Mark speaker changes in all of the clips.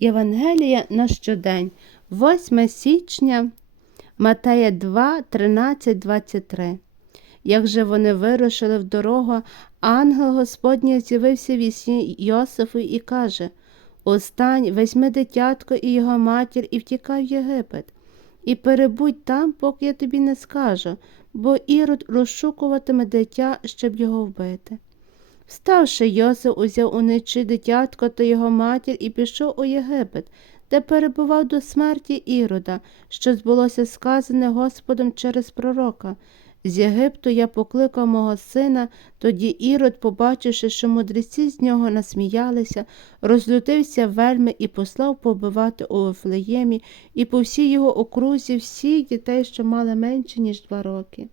Speaker 1: Євангелія на щодень, 8 січня, Матея 2, 13, 23. Як же вони вирушили в дорогу, ангел Господній з'явився в вісні Йосифу і каже Устань, візьми дитятко і його матір і втікай в Єгипет, і перебудь там, поки я тобі не скажу, бо Ірод розшукуватиме дитя, щоб його вбити. Вставши, Йосиф узяв уночі дитятко та його матір і пішов у Єгипет, де перебував до смерті Ірода, що збулося сказане Господом через пророка. З Єгипту я покликав мого сина, тоді Ірод, побачивши, що мудреці з нього насміялися, розлютився вельми і послав побивати у Вифлеємі і по всій його окрузі всіх дітей, що мали менше, ніж два роки.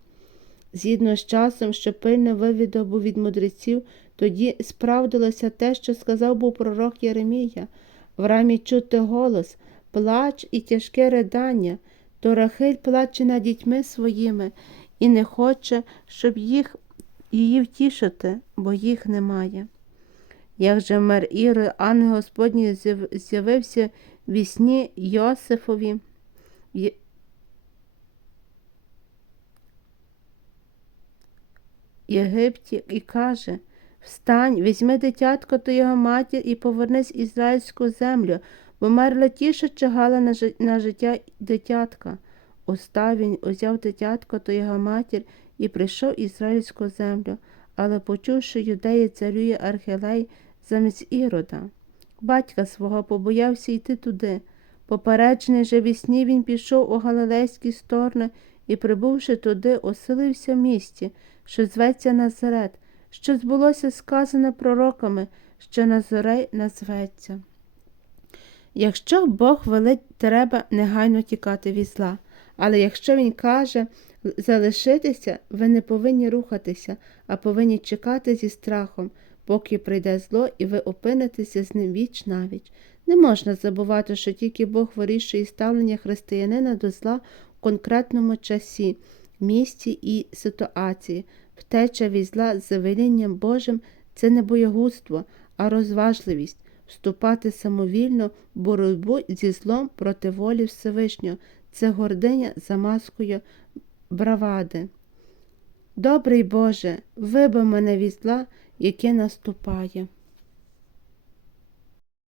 Speaker 1: Згідно з часом, що пильно вивідав був від мудреців, тоді справдилося те, що сказав був пророк Єремія. В рамі чути голос, плач і тяжке ридання, то Рахиль плаче над дітьми своїми і не хоче, щоб їх її втішити, бо їх немає. Як же мер Іри, ангел Господній з'явився в вісні Йосифові. Єгипті і каже Встань, візьми дитятко та його матір і повернись в ізраїльську землю, бо мерла тіша чагала на, жи- на життя дитятка. Устав він, узяв дитятко та його матір і прийшов в ізраїльську землю, але почувши юдеї царює Архелей замість Ірода. Батька свого побоявся йти туди. Попереджений же вісні він пішов у галилейські сторони і, прибувши туди, оселився в місті, що зветься Назарет, що збулося сказане пророками, що Назарей назветься. Якщо Бог велить, треба негайно тікати від зла. Але якщо Він каже залишитися, ви не повинні рухатися, а повинні чекати зі страхом, поки прийде зло, і ви опинитеся з ним віч навіч. Не можна забувати, що тільки Бог вирішує ставлення християнина до зла конкретному часі, місці і ситуації. Втеча від зла з завелінням Божим це не боягузтво, а розважливість вступати самовільно в боротьбу зі злом проти волі Всевишнього. Це гординя за маскою бравади. Добрий Боже, вибив мене від зла, яке наступає.